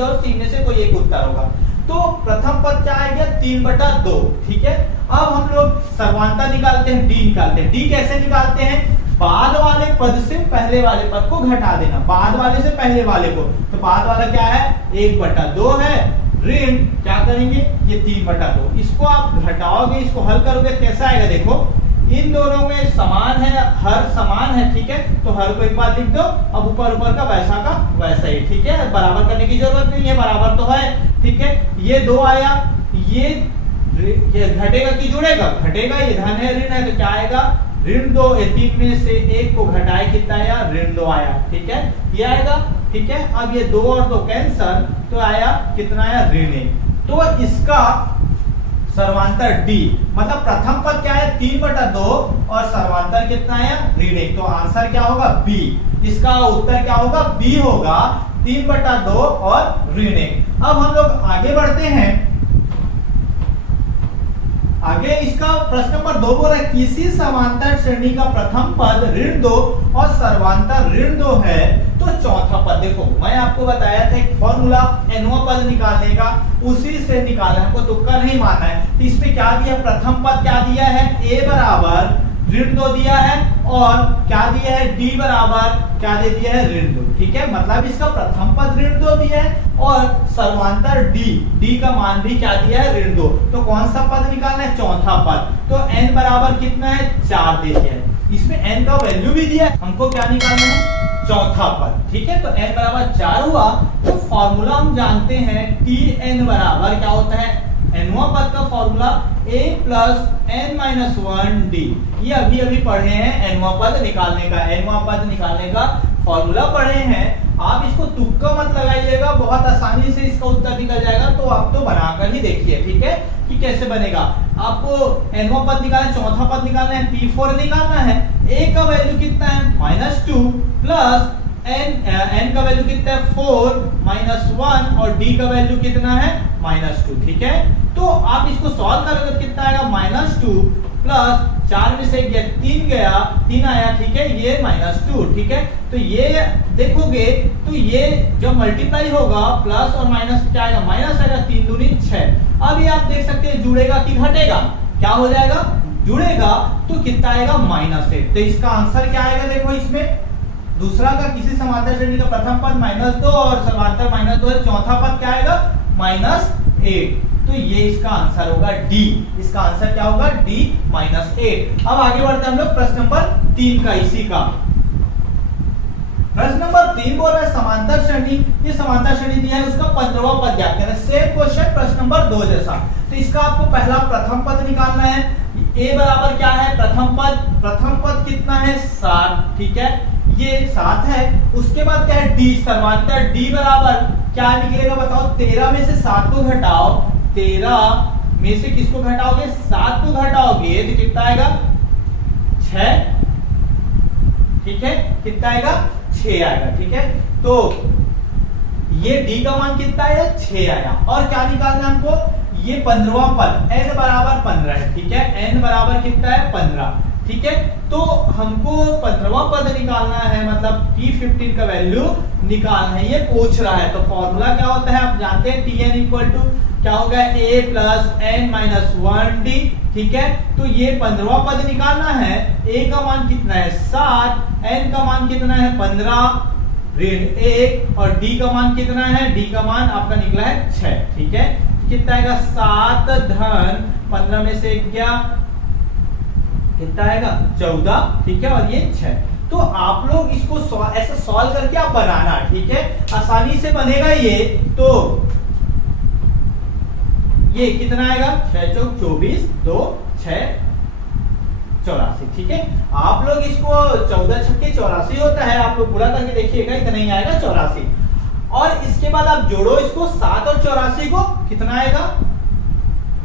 और सी में से कोई एक उत्तर होगा। तो प्रथम पद क्या आ गया 3/2, ठीक है। अब हम लोग सर्वांतर निकालते हैं, डी निकालते हैं। डी कैसे निकालते हैं, बाद वाले पद से पहले वाले पद को घटा देना, बाद वाले से पहले वाले को। तो बाद वाला क्या है 1/2 है, ऋण क्या करेंगे ये 3/2, इसको आप घटाओगे, इसको हल करोगे कैसा आएगा, देखो इन दोनों में समान है, हर समान है, ठीक है। तो हर को एक बार लिख दो, अब ऊपर का वैसा ही, ठीक है। बराबर करने की जरूरत नहीं है, बराबर तो है, ठीक है। ये 2 आया, ये घटेगा कि जुड़ेगा, घटेगा, ये धन है ऋण है, तो क्या आएगा ऋण 2, 3 में से 1 को घटाए कितना आया ऋण 2 आया, ठीक है, ये आएगा, ठीक है। अब ये 2 और 2 कैंसल, तो आया कितना आया ऋण 1। तो इसका सर्वांतर डी, मतलब प्रथम पद क्या है 3/2 और सर्वांतर कितना आया ऋण 1, तो आंसर क्या होगा बी, इसका उत्तर क्या होगा बी होगा 3/2 और ऋण 1। अब हम लोग आगे बढ़ते हैं, आगे इसका प्रश्न नंबर 2 बोल रहा है किसी समांतर श्रेणी का प्रथम पद ऋण 2 और सर्वांतर ऋण 2 है तो चौथा पद, देखो मैं आपको बताया था एक फॉर्मूला nवां पद निकालने का, उसी से निकालना, हमको तुक्का नहीं मारना है। तो इसमें क्या दिया, प्रथम पद क्या दिया है a बराबर ऋण 2 दिया है, और क्या दिया है d बराबर क्या दे दिया है ऋण 2, ठीक है। मतलब इसका प्रथम पद ऋण 2 दिया है और सर्वांतर d का मान भी क्या दिया है ऋण 2। तो कौन सा पद निकालना है, चौथा पद। तो n बराबर कितना है 4 दे दिया है, इसमें n का वैल्यू भी दिया है, हमको क्या निकालना है चौथा पद, ठीक है। तो n बराबर 4 हुआ, तो फॉर्मूला हम जानते हैं Tn बराबर क्या होता है, nवां पद का फॉर्मूला a प्लस n-1d, ये अभी अभी पढ़े हैं nवां पद निकालने का, nवां पद निकालने का फॉर्मूला पढ़े हैं। आप इसको तुक्का मत लगाइएगा, बहुत आसानी से इसका उत्तर निकल जाएगा। तो आप तो बनाकर ही देखिए, ठीक है, कि कैसे बनेगा। आपको nवां पद निकालना है, चौथा पद निकालना है, P4 निकालना है। a का वैल्यू कितना है -2 प्लस n का वैल्यू कितना है 4 -1 और d का वैल्यू कितना है -2, ठीक है। तो आप इसको सॉल्व करोगे तो कितना आएगा -2 प्लस 4 में से 3 गया, 3 आया, ठीक है, ये -2, ठीक है। तो ये देखोगे तो ये जब मल्टीप्लाई होगा प्लस और माइनस क्या आएगा माइनस आएगा, 3 दूनी 6। अब ये आप देख सकते हैं जुड़ेगा कि घटेगा, क्या हो जाएगा जुड़ेगा, तो कितना आएगा -1। तो इसका आंसर क्या आएगा, देखो इसमें दूसरा का किसी समांतर श्रेणी का प्रथम पद -2 और सर्वांतर -2 है, चौथा पद क्या आएगा -8। तो ये इसका आंसर होगा डी, इसका आंसर क्या होगा डी -8। अब आगे बढ़ते हैं हम लोग प्रश्न नंबर 3 का, इसी का प्रश्न नंबर 3 बोल रहा है समांतर श्रेणी, ये समांतर श्रेणी दिया है, उसका 15वां पद ज्ञात करना है। सेम क्वेश्चन प्रश्न नंबर 2 जैसा। तो इसका आपको पहला प्रथम पद निकालना है, a बराबर क्या है प्रथम पद कितना है 7, ठीक है, ये 7 है। उसके बाद क्या है d, सर्वांतर d बराबर क्या निकलेगा बताओ, 13 में से 7 को घटाओ, 13 में से किसको घटाओगे 7 को घटाओगे तो कितना आएगा 6, ठीक है, कितना आएगा 6 आएगा, ठीक है। तो ये d का मान कितना आया 6 आया। और क्या निकालना हमको, ये 15वां पद n बराबर 15 है, ठीक है, n बराबर कितना है 15, ठीक है। तो हमको 15वां पद निकालना है, मतलब P15 का वैल्यू निकालना है, ये पूछ रहा है। तो फॉर्मूला क्या होता है आप जानते हैं, Tn इक्वल टू क्या होगा a प्लस n-1d, ठीक है। तो ये 15वां पद निकालना है, a का मान कितना है 7, n का मान कितना है 15 ऋण 1 और d का मान कितना है, d का मान आपका निकला है 6, ठीक है। कितना आएगा 7 धन 15 में से गया कितना आएगा 14, ठीक है, और ये 6। तो आप लोग इसको ऐसा सॉल्व करके आप बनाना, ठीक है, आसानी से बनेगा ये। तो ये कितना आएगा 6 चौक 24, 2 6 84, ठीक है। आप लोग इसको 14 छक्के 84 होता है, आप लोग पूरा करके देखिएगा, इतना ही आएगा 84। और इसके बाद आप जोड़ो इसको 7 और 84 को, कितना आएगा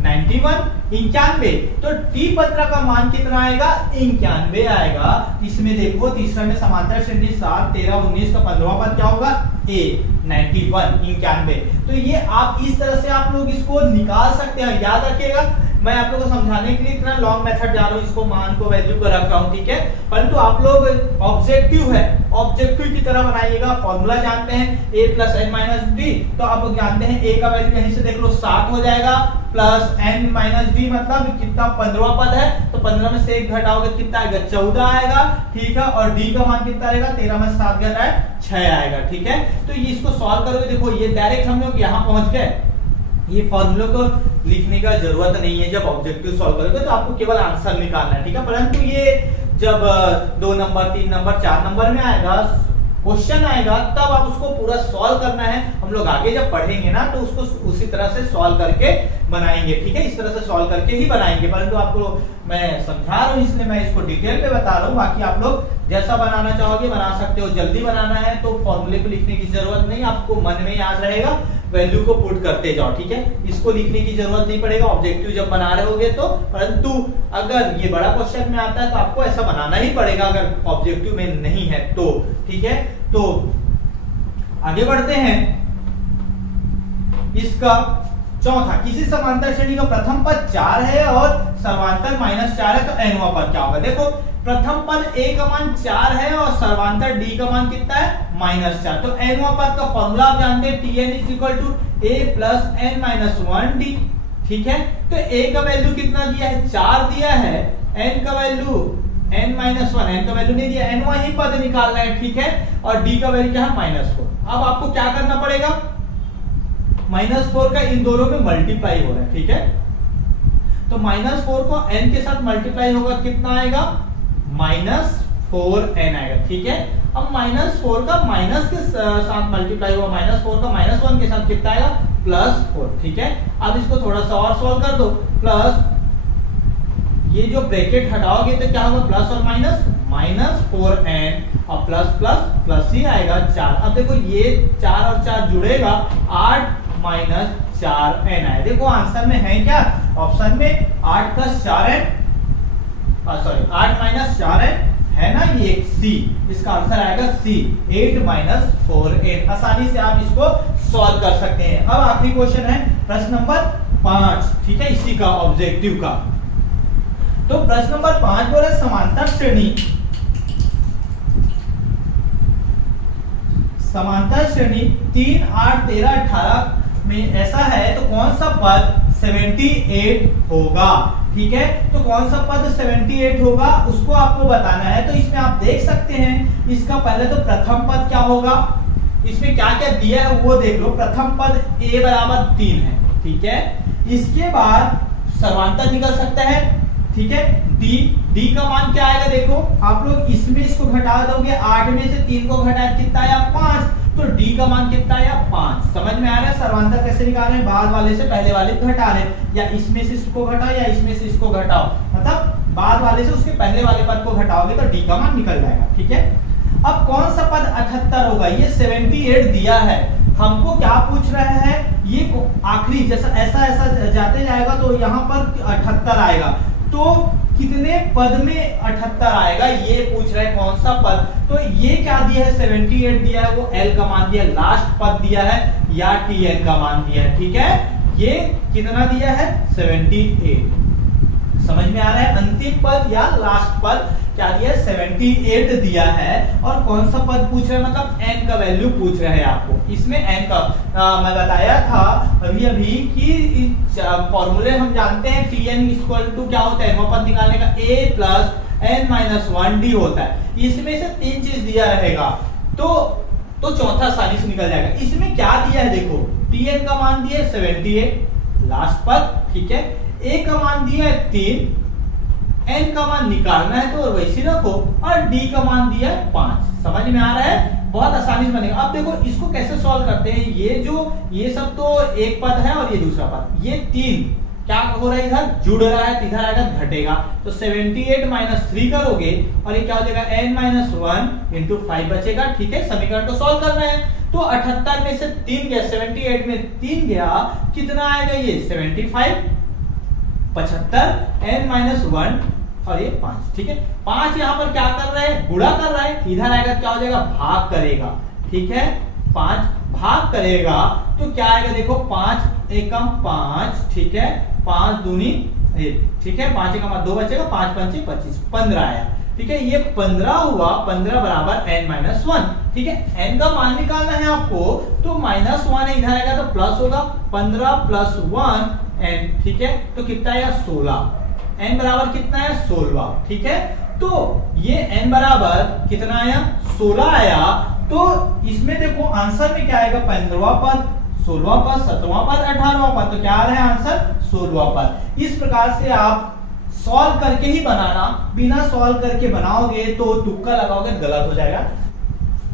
91 तो टी पत्र का मान कितना आएगा 91 आएगा। इसमें देखो तीसरा में समांतर श्रेणी 7 13 19 का 15वां पद क्या होगा a 91। तो ये आप इस तरह से आप लोग इसको निकाल सकते हैं। याद रखिएगा मैं आप लोगों को समझाने के लिए इतना लॉन्ग मेथड जा रहा हूँ, इसको मान को वैल्यू को रख रहा हूँ, ठीक है। परंतु आप लोग ऑब्जेक्टिव है, ऑब्जेक्टिव की तरह बनाइएगा। फॉर्मूला जानते हैं a plus n minus d, तो आप लोग जानते हैं a का वैल्यू यहीं से देख लो 60 हो जाएगा, प्लस n माइनस डी मतलब कितना 15वां पद है, तो 15 में से 1 घटाओगे कितना आएगा 14 आएगा, ठीक है। और d का मान कितना रहेगा, 13 में 7 घटाए 6 आएगा, ठीक है। तो ये इसको सॉल्व करोगे, देखो ये डायरेक्ट हम लोग यहाँ पहुंच गए। ये फॉर्मूले को लिखने का जरूरत नहीं है, जब ऑब्जेक्टिव सॉल्व करोगे तो आपको केवल आंसर निकालना है, ठीक है। परंतु ये जब 2 नंबर 3 नंबर 4 नंबर में आएगा, क्वेश्चन आएगा, तब आप उसको पूरा सॉल्व करना है। हम लोग आगे जब पढ़ेंगे ना तो उसको उसी तरह से सॉल्व करके बनाएंगे, ठीक है। इस तरह से सॉल्व करके ही बनाएंगे, परंतु आपको मैं समझा रहा हूँ इसलिए मैं इसको डिटेल में बता रहा हूँ। बाकी आप लोग जैसा बनाना चाहोगे बना सकते हो। जल्दी बनाना है तो फॉर्मूले को लिखने की जरूरत नहीं, आपको मन में याद रहेगा, वैल्यू को पुट करते जाओ, ठीक है। इसको लिखने की जरूरत नहीं पड़ेगा ऑब्जेक्टिव जब बना रहे होगे तो। परंतु अगर ये बड़ा क्वेश्चन में आता है तो आपको ऐसा बनाना ही पड़ेगा अगर ऑब्जेक्टिव में नहीं है तो, ठीक है। तो आगे बढ़ते हैं। इसका चौथा, किसी समांतर श्रेणी का प्रथम पद 4 है और सर्वांतर -4 है तो nवां पद क्या होगा। देखो प्रथम पद a का मान 4 है और सर्वांतर d का मान कितना है -4, तो nवां पद का फॉर्मूला आप जानते हैं tn = a + n-1d, ठीक है। तो a का वैल्यू कितना दिया है 4 दिया है, n का वैल्यू n-1, n का वैल्यू नहीं दिया, nवां ही पद निकालना है, ठीक है। और d का वैल्यू क्या है -4। अब आपको क्या करना पड़ेगा, -4 का इन दोनों में मल्टीप्लाई हो रहा है, ठीक है। तो -4 को n के साथ मल्टीप्लाई होगा कितना आएगा -4n आएगा, ठीक है। अब -4 का माइनस के साथ मल्टीप्लाई हुआ, -4 का -1 के साथ कितना आएगा +4, ठीक है। अब इसको थोड़ा सा और सॉल्व कर दो, प्लस ये जो ब्रैकेट हटाओगे तो क्या होगा प्लस और माइनस, -4n और प्लस प्लस प्लस ही आएगा 4। अब देखो ये 4 और 4 जुड़ेगा 8 - 4n आए। देखो आंसर में है क्या, ऑप्शन में 8 + 4n, सॉरी 8 - 4n है ना, ये C, इसका आंसर आएगा C, 8 - 4n। आसानी से आप इसको सॉल्व कर सकते हैं। अब आखिरी क्वेश्चन है प्रश्न नंबर 5, ठीक है, इसी का ऑब्जेक्टिव का। तो प्रश्न नंबर 5 बोल रहा है समांतर श्रेणी 3, 8, 13, 18 में ऐसा है तो कौन सा पद 78 होगा, ठीक है। तो कौन सा पद 78 होगा उसको आपको बताना है। तो इसमें आप देख सकते हैं, इसका पहले तो प्रथम पद क्या होगा, इसमें क्या क्या दिया है वो देख लो। प्रथम पद a = 3 है, ठीक है। इसके बाद सर्वांतर निकल सकता है, ठीक है। d का मान क्या आएगा, देखो आप लोग इसमें इसको घटा दोगे, 8 में से 3 को घटाया कितना आया 5, तो d का मान कितना आया 5। समझ में आ रहा है सर्वांतर कैसे निकाल रहे हैं, बाद वाले से पहले वाले को घटा रहे हैं, या इसमें से इसको घटाओ या इसमें से इसको घटाओ, मतलब बाद वाले से उसके पहले वाले पद को घटाओगे तो d का मान निकल जाएगा, ठीक है। अब कौन सा पद 78 होगा, ये 78 दिया है, हमको क्या पूछ रहा है, ये आखिरी जैसा ऐसा ऐसा जाते जाएगा तो यहाँ पर 78 आएगा, तो कितने पद में 78 आएगा ये पूछ रहा है, कौन सा पद। तो ये क्या दिया है 78 दिया है, वो L का मान दिया है, लास्ट पद दिया है या Tn का मान दिया है, ठीक है। ये कितना दिया है 78, समझ में आ रहा है, अंतिम पद या लास्ट पद क्या दिया है 78 दिया है। और कौन सा पद पूछ रहे हैं, मतलब n का वैल्यू पूछ रहे हैं आपको। इसमें n का मैं बताया था अभी कि फॉर्मूले हम जानते हैं Tn = क्या होता है, पद निकालने का a + n-1d होता है। इसमें से 3 चीज दिया रहेगा तो चौथा आसानी से निकल जाएगा। इसमें क्या दिया है देखो, Tn का मान दिया है 78 लास्ट पद, ठीक है। a का मान दिया है 3, n का मान निकालना है तो वैसे रखो, और d का मान दिया है 5। समझ में आ रहा है, बहुत आसानी से बनेगा। अब देखो इसको कैसे सॉल्व करते हैं, ये सब तो एक पद है और ये दूसरा पद, ये 3 क्या हो रहा है इधर जुड़ रहा है, इधर आएगा घटेगा, तो 78 - 3 करोगे और ये क्या हो जाएगा n-1 × 5 बचेगा, ठीक है। समीकरण को सॉल्व करना है तो 78 में से 3 गया, 78 में 3 गया, कितना आएगा ये 75, 75 n-1 और ये 5, ठीक है। 5 यहाँ पर क्या कर रहा है, गुणा कर रहा है, इधर आएगा क्या हो जाएगा भाग करेगा, ठीक है। 5 भाग करेगा तो क्या आएगा देखो, 5 एकम 5, ठीक है, 5 दूनी ठीक है, 5 का 2 बचेगा, 5 5 25, 15 आया। ठीक है, ये 15 हुआ, 15 बराबर n-1। ठीक है, n का मान निकालना है आपको, तो -1 इधर आएगा तो प्लस होगा, 15 + 1 n। ठीक है, तो कितना आएगा 16। n बराबर कितना है 16। ठीक है, तो ये n बराबर कितना आया 16 आया। तो इसमें देखो आंसर में क्या आएगा, 15वां पद, 16वां पद, 17वां पद, 18वां पद। तो क्या आ रहा है आंसर 16वां पद। इस प्रकार से आप सॉल्व करके ही बनाना, बिना सॉल्व करके बनाओगे तो तुक्का लगाओगे गलत हो जाएगा।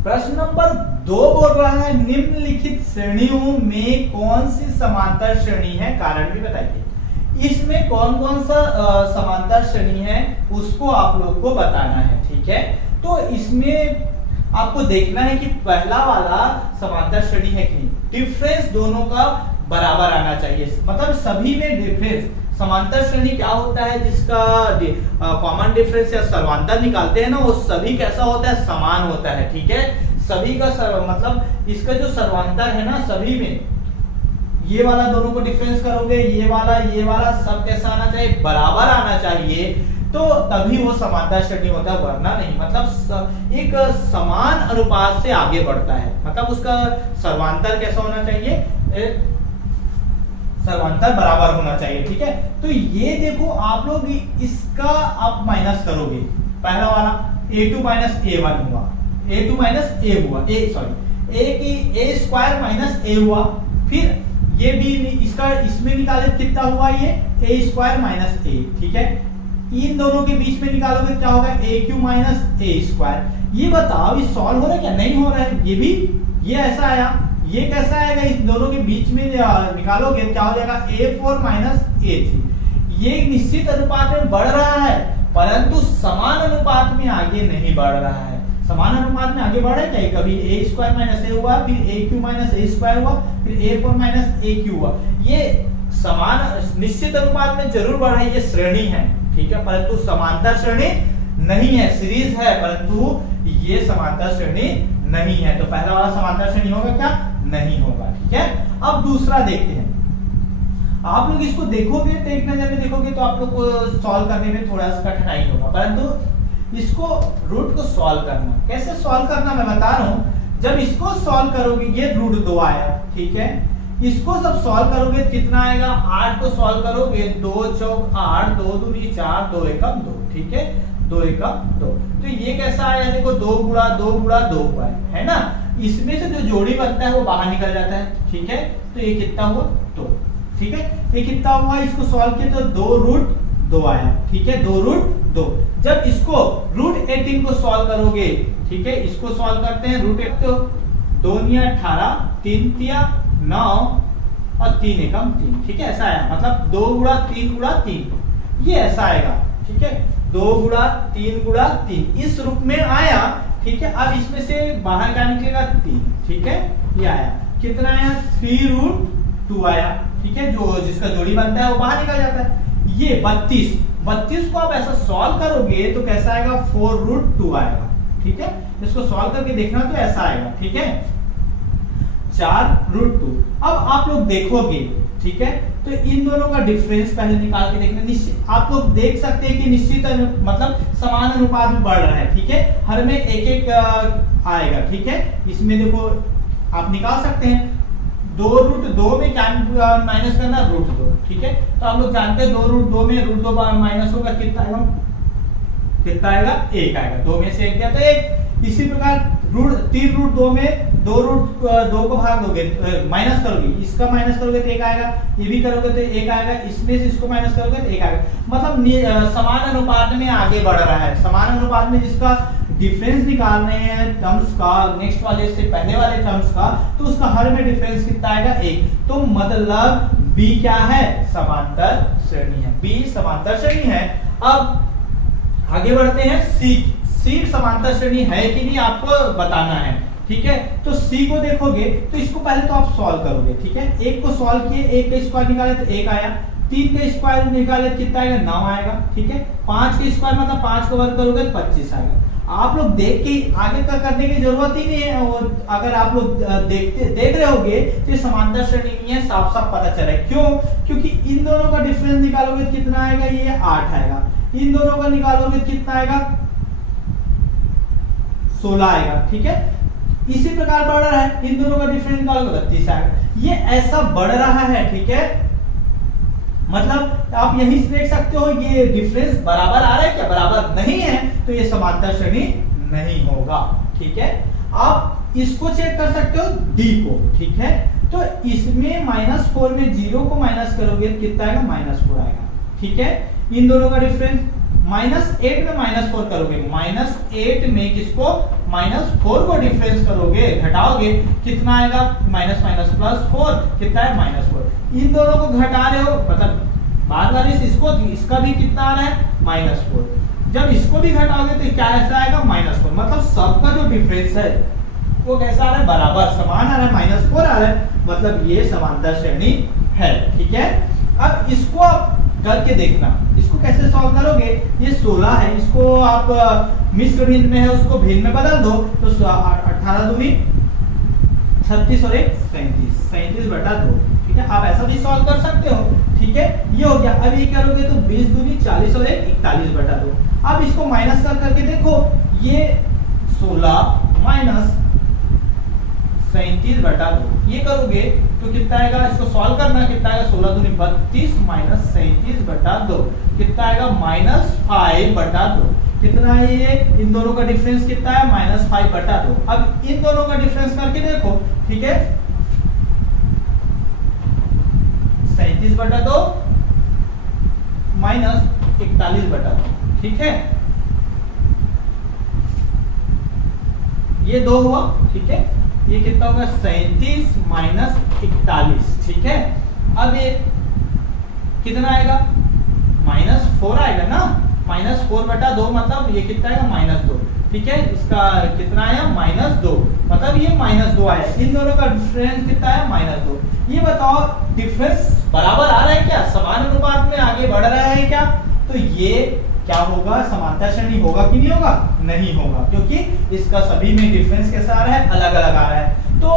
प्रश्न नंबर 2 बोल रहा है, निम्नलिखित श्रेणियों में कौन सी समांतर श्रेणी है, कारण भी बताइए। इसमें कौन कौन सा समांतर श्रेणी है उसको आप लोग को बताना है। ठीक है, तो इसमें आपको देखना है कि पहला वाला समांतर श्रेणी है कि डिफरेंस दोनों का बराबर आना चाहिए, मतलब सभी में डिफरेंस। समांतर श्रेणी क्या होता है, जिसका कॉमन डिफरेंस या सर्वांतर निकालते हैं ना, वो सभी कैसा होता है, समान होता है। ठीक है, सभी का मतलब इसका जो सर्वांतर है ना, सभी में ये वाला दोनों को डिफरेंस करोगे, ये वाला सब कैसा आना चाहिए, बराबर आना चाहिए, तो तभी वो समांतर श्रेणी होता है, वरना नहीं। मतलब एक समान अनुपात से आगे बढ़ता है, मतलब उसका सर्वांतर कैसा होना चाहिए, सर्वांतर बराबर होना चाहिए। ठीक है, तो ये देखो आप लोग इसका आप माइनस करोगे, पहला वाला a2 - a1 हुआ, a2 - a हुआ, a स्क्वायर माइनस a हुआ, फिर ये भी इसका इसमें निकाले कितना हुआ, ये a स्क्वायर माइनस a। ठीक है, इन दोनों के बीच में निकालोगे क्या होगा, a³ - a स्क्वायर। ये बताओ ये सॉल्व हो रहा है क्या, नहीं हो रहा है, ये भी ये ऐसा आया, ये कैसा आएगा, इस दोनों के बीच में निकालोगे क्या हो जाएगा, a4 - a3। ये एक निश्चित अनुपात में बढ़ रहा है, परंतु समान अनुपात में आगे नहीं बढ़ रहा है। समान अनुपात में आगे बढ़ा है क्या, कभी a स्क्वायर माइनस a हुआ, फिर a³ - a स्क्वायर हुआ, फिर a4 - a³ हुआ। ये समान निश्चित अनुपात में जरूर बढ़ा है, ये श्रेणी है। ठीक है, परंतु समांतर श्रेणी नहीं है, सीरीज है, परंतु ये समांतर श्रेणी नहीं है। तो पहला वाला समांतर श्रेणी होगा क्या, नहीं होगा। ठीक है, अब दूसरा देखते हैं। आप लोग इसको देखोगे तो एक नजर में देखोगे तो आप लोग को सॉल्व करने में थोड़ा सा कठिनाई होगा, परंतु इसको रूट को सॉल्व करना, कैसे सॉल्व करना मैं बता रहा हूं। जब इसको सॉल्व करोगे, ये √2 आया। ठीक है, इसको सब सॉल्व करोगे कितना आएगा, 8 को सॉल्व करोगे, 2 चौक 8, 2 दूनी 4, 2 एकम 2। ठीक है, 2 एकम 2। तो ये कैसा आया, देखो 2 गुणा 2 गुणा 2 हुआ है ना। इसमें से जो जोड़ी बनता है वो बाहर निकल जाता है। ठीक है, तो ये कितना हुआ 2। ठीक है, ये कितना हुआ, इसको सॉल्व किया तो 2√2 आया। ठीक है, 2√2। जब इसको √18 को सॉल्व करोगे, ठीक है, इसको सॉल्व करते हैं, √18 तो 2 × 18, 3 × 9 और 3 एकम 3। ठीक है, ऐसा आया, मतलब 2 गुणा 3 गुणा 3, ये ऐसा आएगा। ठीक है, 2 गुणा 3 गुणा 3 इस रूप में आया। ठीक है, अब इसमें से बाहर क्या निकलेगा 3। ठीक है, ये आया, कितना आया 3√2 आया। ठीक है, जो जिसका जोड़ी बनता है वो बाहर निकल जाता है। ये 32 को आप ऐसा सॉल्व करोगे तो कैसा आएगा, 4√2 आएगा। ठीक है, इसको सॉल्व करके देखना तो ऐसा आएगा। ठीक है, 4√2। अब आप लोग देखोगे, ठीक है, तो इन दोनों का डिफरेंस पहले निकाल के देखना। निश्चित आप लोग देख सकते हैं कि निश्चित मतलब समान अनुपात में बढ़ रहा है। ठीक है, हर में एक एक आएगा। ठीक है, इसमें देखो आप निकाल सकते हैं, 2√2 में क्या माइनस करना, √2। ठीक है, तो आप लोग जानते हैं 2√2 में √2 माइनस होगा, कितना आएगा, 1 आएगा। 2 में से 1 गया तो 1। इसी प्रकार 3√2 में 2√2 को भाग दोगे, माइनस करोगे, इसका माइनस करोगे तो 1 आएगा, ये भी करोगे तो 1 आएगा, इसमें से इसको माइनस करोगे तो 1 आएगा। मतलब समान अनुपात में आगे बढ़ रहा है। समान अनुपात में जिसका डिफरेंस निकालने हैं टर्म्स का, नेक्स्ट वाले से पहले वाले टर्म्स का, तो उसका हर में डिफरेंस कितना आएगा, 1। तो मतलब बी क्या है, समांतर श्रेणी है। बी समांतर श्रेणी है। अब आगे बढ़ते हैं सी समांतर श्रेणी है कि नहीं आपको बताना है। ठीक है, तो सी को देखोगे तो इसको पहले तो आप सॉल्व करोगे। ठीक है, 1 को सॉल्व किए, 1 का स्क्वायर निकाले तो 1 आया, 3 का स्क्वायर निकाले कितना आएगा, 9 आएगा। ठीक है, 5 का स्क्वायर मतलब 5 को वर्ग करोगे तो 25 आएगा। आप लोग देख के आगे का करने की जरूरत ही नहीं है। और अगर आप लोग देख रहे होगे तो ये समांतर श्रेणी नहीं है, साफ साफ पता चला है। क्यों? क्योंकि इन दोनों का डिफरेंस निकालोगे तो कितना आएगा, ये 8 आएगा। इन दोनों का निकालोगे तो कितना आएगा, 16 आएगा। ठीक है, इसी प्रकार बढ़ रहा है, इन दोनों का डिफरेंस निकालोगे 32 आएगा। ये ऐसा बढ़ रहा है। ठीक है, मतलब आप यहीं से देख सकते हो ये डिफरेंस बराबर आ रहा है क्या, बराबर नहीं है, तो ये समांतर श्रेणी नहीं होगा। ठीक है, आप इसको चेक कर सकते हो डी को। ठीक है, तो इसमें -4 में 0 को माइनस करोगे कितना आएगा, -4 आएगा। ठीक है, इन दोनों का डिफरेंस -8 में -4 करोगे, -8 में किसको, -4 को डिफरेंस करोगे, घटाओगे कितना आएगा, -4 कितना है, -4। इन दोनों को घटा रहे हो, मतलब बाद वाले से इसको, इसका भी कितना आ रहा है, -4। जब इसको भी घटाओगे तो क्या ऐसा आएगा, -4। मतलब सबका जो डिफरेंस है वो कैसा आ रहा है, बराबर समान आ रहा है, -4 आ रहा है, मतलब ये समांतर श्रेणी है। ठीक है, अब इसको आप करके देखना, इसको कैसे सॉल्व करोगे। ये 16 है, इसको आप मिश्र भिन्न में है उसको भिन्न में बदल दो, तो 18 दूनी 36 और 1 37/2। ठीक है, आप ऐसा भी सॉल्व कर सकते हो। ठीक है, ये हो गया। अब ये करोगे तो 20 दूनी 40 और 1 41/2। अब इसको माइनस करके देखो, ये 16 माइनस 37/2 ये करोगे तो कितना आएगा, इसको सॉल्व करना, कितना आएगा, 16 दूनी 32 माइनस 37/2 कितना आएगा, -5/2। कितना है ये, इन दोनों का डिफरेंस कितना है, -5/2। अब इन दोनों का डिफरेंस करके देखो। ठीक है, 37/2 माइनस 41/2। ठीक है, ये 2 हुआ। ठीक है, ये कितना होगा, 37 माइनस 41। ठीक है, अब ये कितना आएगा, -4 आएगा ना, -4/2 मतलब ये कितना आएगा, -2। ठीक है, इसका कितना आया, -2, मतलब ये -2 आया। इन दोनों का डिफरेंस कितना है, -2। ये बताओ डिफरेंस बराबर आ रहा है क्या, समान अनुपात में आगे बढ़ रहा है क्या, तो ये क्या होगा, समांतर श्रेणी होगा कि नहीं होगा, नहीं होगा, क्योंकि इसका सभी में डिफरेंस कैसा आ रहा है, अलग अलग आ रहा है। तो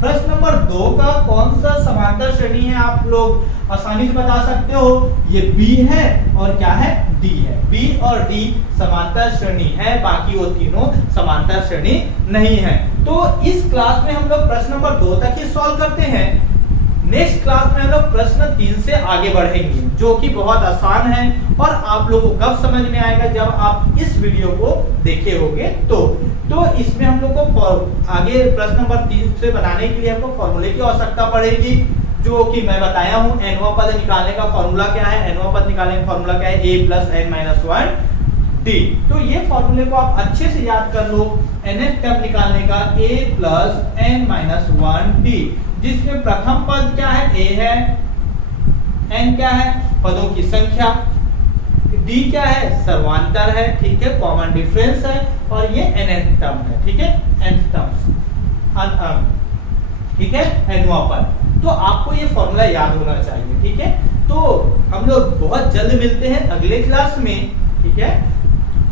प्रश्न नंबर 2 का कौन सा समांतर श्रेणी है, आप लोग आसानी से बता सकते हो। ये बी है और क्या है, डी है। बी और डी समांतर श्रेणी है, बाकी वो तीनों समांतर श्रेणी नहीं है। तो इस क्लास में हम लोग प्रश्न नंबर 2 तक ही सॉल्व करते हैं। नेक्स्ट क्लास में हम लोग प्रश्न 3 से आगे बढ़ेंगे, जो कि बहुत आसान है और आप लोगों को कब समझ में आएगा, जब आप इस वीडियो को देखे होंगे तो इसमें हम लोग को आगे प्रश्न नंबर 3 से बनाने के लिए हमको फॉर्मूले की आवश्यकता पड़ेगी, जो कि मैं बताया हूं। nवां पद निकालने का फॉर्मूला क्या है, nवां पद निकालने का फॉर्मूला क्या है, a + n - 1 d। तो ये फॉर्मूले को आप अच्छे से याद कर लो। nth टर्म निकालने का a + n - 1 d, जिसमें प्रथम पद क्या है, a है, n क्या है, पदों की संख्या, d क्या है, सर्वांतर है। ठीक है, कॉमन डिफरेंस है, और ये nth टर्म है। ठीक है, nth टर्म, ठीक है, nवां पद। तो आपको ये फॉर्मूला याद होना चाहिए। ठीक है, तो हम लोग बहुत जल्द मिलते हैं अगले क्लास में। ठीक है,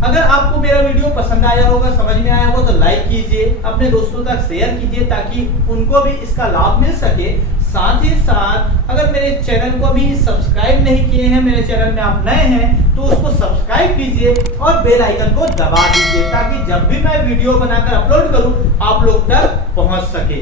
अगर आपको मेरा वीडियो पसंद आया होगा, समझ में आया होगा, तो लाइक कीजिए, अपने दोस्तों तक शेयर कीजिए, ताकि उनको भी इसका लाभ मिल सके। साथ ही साथ अगर मेरे चैनल को भी सब्सक्राइब नहीं किए हैं, मेरे चैनल में आप नए हैं, तो उसको सब्सक्राइब कीजिए और बेल आइकन को दबा दीजिए, ताकि जब भी मैं वीडियो बनाकर अपलोड करूं, आप लोग तक पहुंच सके।